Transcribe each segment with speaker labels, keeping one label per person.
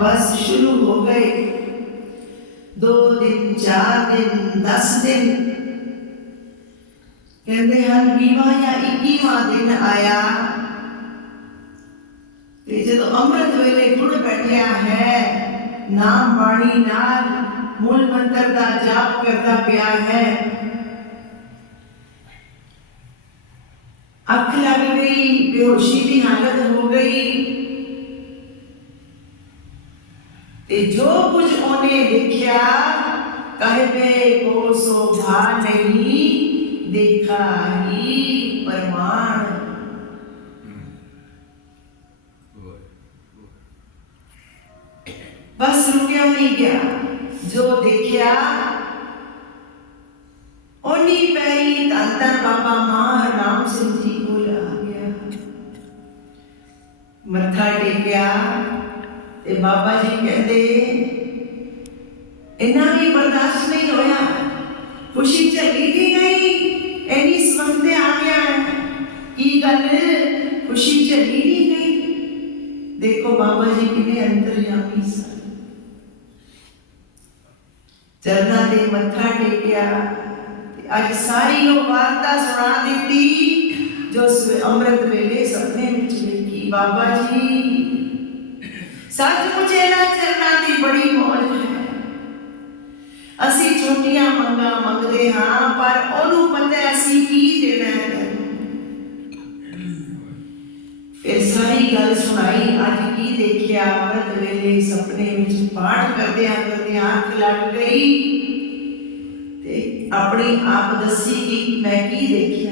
Speaker 1: बस शुरू हो गए दो दिन चार दिन दस दिन कहते हर बीवा या इक्कीवा दिन आया ਤੇ ਜਦੋਂ ਅੰਮ੍ਰਿਤ ਵੇਲੇ ਗੁੜ ਬੈਠਿਆ ਹੈ ਨਾਮ ਬਾਣੀ ਨਾਲ ਮੂਲ ਮੰਤਰ ਦਾ ਜਾਪ ਕਰਦਾ ਪਿਆ ਹੈ अख लग गई, बेहोशी की हालत हो गई। ते जो कुछ उन्हें देखा, कहे पे को शोभा नहीं देखा ही प्रमाण। बस रुकया नहीं गया। जो देखा, उन्हीं पहली तंत्र बाबा माँ ਬਾਬਾ ਜੀ ਕਹਿੰਦੇ ਇੰਨਾ ਵੀ ਬਰਦਾਸ਼ਤ ਨਹੀਂ ਹੋਇਆ ਖੁਸ਼ੀ ਝੱਲੀ ਨਹੀਂ ਗਈ ਐਨੀ ਸਮਝ ਤੇ ਆ ਗਿਆ ਕੀ ਗੱਲ ਖੁਸ਼ੀ ਝੱਲੀ ਨਹੀਂ ਗਈ ਦੇਖੋ ਬਾਬਾ ਜੀ ਕਿੰਨੇ ਅੰਤਰਯਾਮੀ ਸਨ ਚਰਨਾਂ ਤੇ ਮੱਥਾ ਟੇਕਿਆ ਤੇ ਅੱਜ ਸਾਰੀ ਉਹ ਵਾਰਤਾ ਸੁਣਾ ਦਿੱਤੀ ਜੋ ਸਵੇ ਅੰਮ੍ਰਿਤ ਵੇਲੇ ਸੁਪਨੇ ਵਿੱਚ ਵੇਖੀ ਬਾਬਾ ਜੀ ਸੱਚਮੁੱਚ ਇਹਨਾਂ ਚਰਨਾਂ ਦੀ ਬੜੀ ਮੌਜ ਹੈ। ਅਸੀਂ ਛੋਟੀਆਂ ਮੰਗਾਂ ਮੰਗਦੇ ਹਾਂ, ਪਰ ਉਹਨੂੰ ਪਤਾ ਅਸੀਂ ਕੀ ਦੇਣਾ ਹੈ ਫਿਰ ਸਾਰੀ ਗੱਲ ਸੁਣਾਈ, ਅੱਜ ਕੀ ਦੇਖਿਆ? ਅੰਮ੍ਰਿਤ ਵੇਲੇ ਸੁਪਨੇ ਵਿੱਚ ਪਾਠ ਕਰਦਿਆਂ ਕਰਦਿਆਂ ਅੱਖ ਲੱਗ ਗਈ ਤੇ ਆਪਣੀ ਆਪ ਦੱਸੀ ਕਿ ਮੈਂ ਕੀ ਦੇਖਿਆ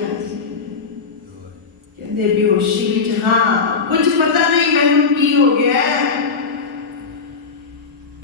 Speaker 1: ਕਹਿੰਦੇ, ਬੇਹੋਸ਼ੀ ਵਿੱਚ, ਹਾਂ, ਕੁਝ ਪਤਾ ਨਹੀਂ ਮੈਨੂੰ ਕੀ ਹੋ ਗਿਆ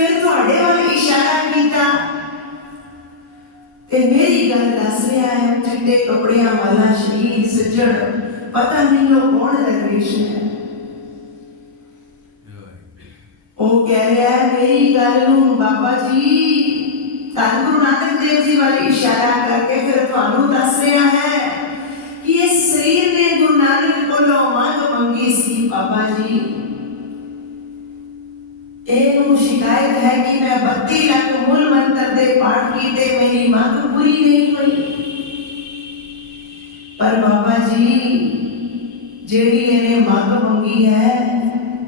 Speaker 1: ਫਿਰ ਤੁਹਾਡੇ ਵੱਲ ਇਸ਼ਾਰਾ ਕੀਤਾ ਤੇ ਮੇਰੀ ਗੱਲ ਦੱਸ ਰਿਹਾ ਹੈ ਚਿੱਟੇ ਕੱਪੜਿਆਂ ਵਾਲਾ ਸ਼ਰੀਰ ਸੱਜਣ, ਪਤਾ ਨਹੀਂ ਉਹ ਕੌਣ ਦਰਵੇਸ਼ ਹੈ। ਉਹ ਕਹਿ ਰਿਹਾ ਹੈ, ਮੇਰੀ ਗੱਲ ਨੂੰ ਬਾਬਾ ਜੀ, ਧੰਨ ਗੁਰੂ ਨਾਨਕ ਦੇਵ ਜੀ ਵੱਲ ਇਸ਼ਾਰਾ ਜੀ, ਜਿਹੜੀ ਇਹਨੇ ਮੰਗ ਮੰਗੀ ਹੈ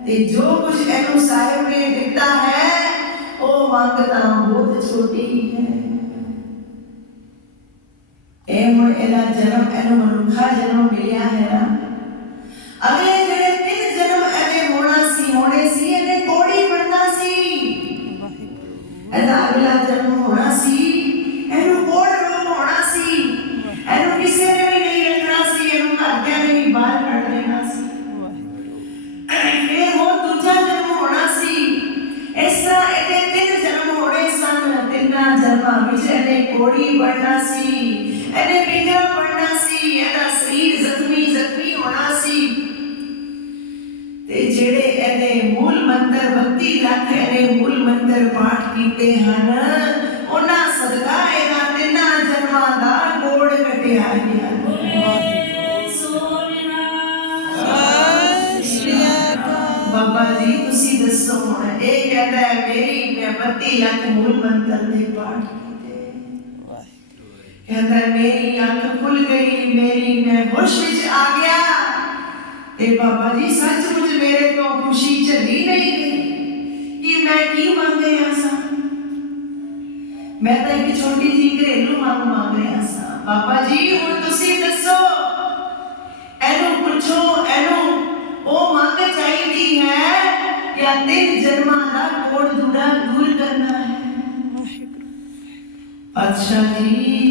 Speaker 1: ਤੇ ਜੋ ਕੁਝ ਇਹਨੂੰ ਸਾਹਿਬ ਨੇ ਦਿੱਤਾ ਹੈ, ਉਹ ਮੰਗ ਤਾਂ ਬਹੁਤ ਛੋਟੀ ਹੈ। ਇਹ ਹੁਣ ਇਹਦਾ ਜਨਮ, ਇਹਨੂੰ ਮਨੁੱਖਾ ਜਨਮ જન્મમાં વિજયને કોડી પડનાસી એને પીંજરા પડનાસી એના શરીર જખમી જખમી હોનાસી તે ਜਿਹੜੇ ਇਹਦੇ ਮੂਲ ਮੰਤਰ ਬੱਤੀ ਲੱਖ ਇਹਦੇ ਮੂਲ ਮੰਤਰ ਪਾਠ ਕੀਤੇ ਹਨ ਉਹਨਾਂ ਸਦਕਾ ਇਹਦਾ ਤਿੰਨਾਂ ਜਨਮਾਂ ਦਾ ਕੋੜ ਕਟਿਆ ਗਿਆ ਬਾਬਾ ਜੀ ਤੁਸੀਂ ਦੱਸੋ ਹੁਣ ਇਹ ਕਹਿੰਦਾ ਹੈ ਮੇਰੀ ਮੈਂ 32 ਲੱਖ ਮੂਲ ਮੰਤਰ ਦੇ ਕਹਿੰਦਾ ਹੈ, ਮੇਰੀ ਅੱਖ ਖੁੱਲ ਗਈ ਮੇਰੀ ਮੈਂ ਹੋਸ਼ ਵਿੱਚ ਆ ਗਿਆ ਤੇ ਬਾਬਾ ਜੀ ਸੱਚਮੁੱਚ ਮੇਰੇ ਤੋਂ ਖੁਸ਼ੀ ਝੱਲੀ ਨਹੀਂ ਗਈ ਕਿ ਮੈਂ ਕੀ ਮੰਗ ਰਿਹਾ ਸਾਂ ਮੈਂ ਤਾਂ ਇੱਕ ਛੋਟੀ ਜਿਹੀ ਘਰੇਲੂ ਮੰਗ ਮੰਗ ਰਿਹਾ ਸਾਂ ਬਾਬਾ ਜੀ ਹੁਣ ਤੁਸੀਂ ਦੱਸੋ ਇਹਨੂੰ ਪੁੱਛੋ ਇਹਨੂੰ ਉਹ ਮੰਗ ਚਾਹੀਦੀ ਹੈ ਜਾਂ ਤਿੰਨ ਜਨਮਾਂ ਦਾ ਕੋੜ ਦੂਰਾ ਦੂਰ ਕਰਨਾ ਹੈ ਅੱਛਾ ਜੀ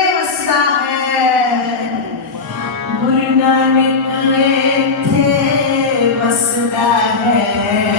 Speaker 1: है। गुरु नानक में थे बसदा है।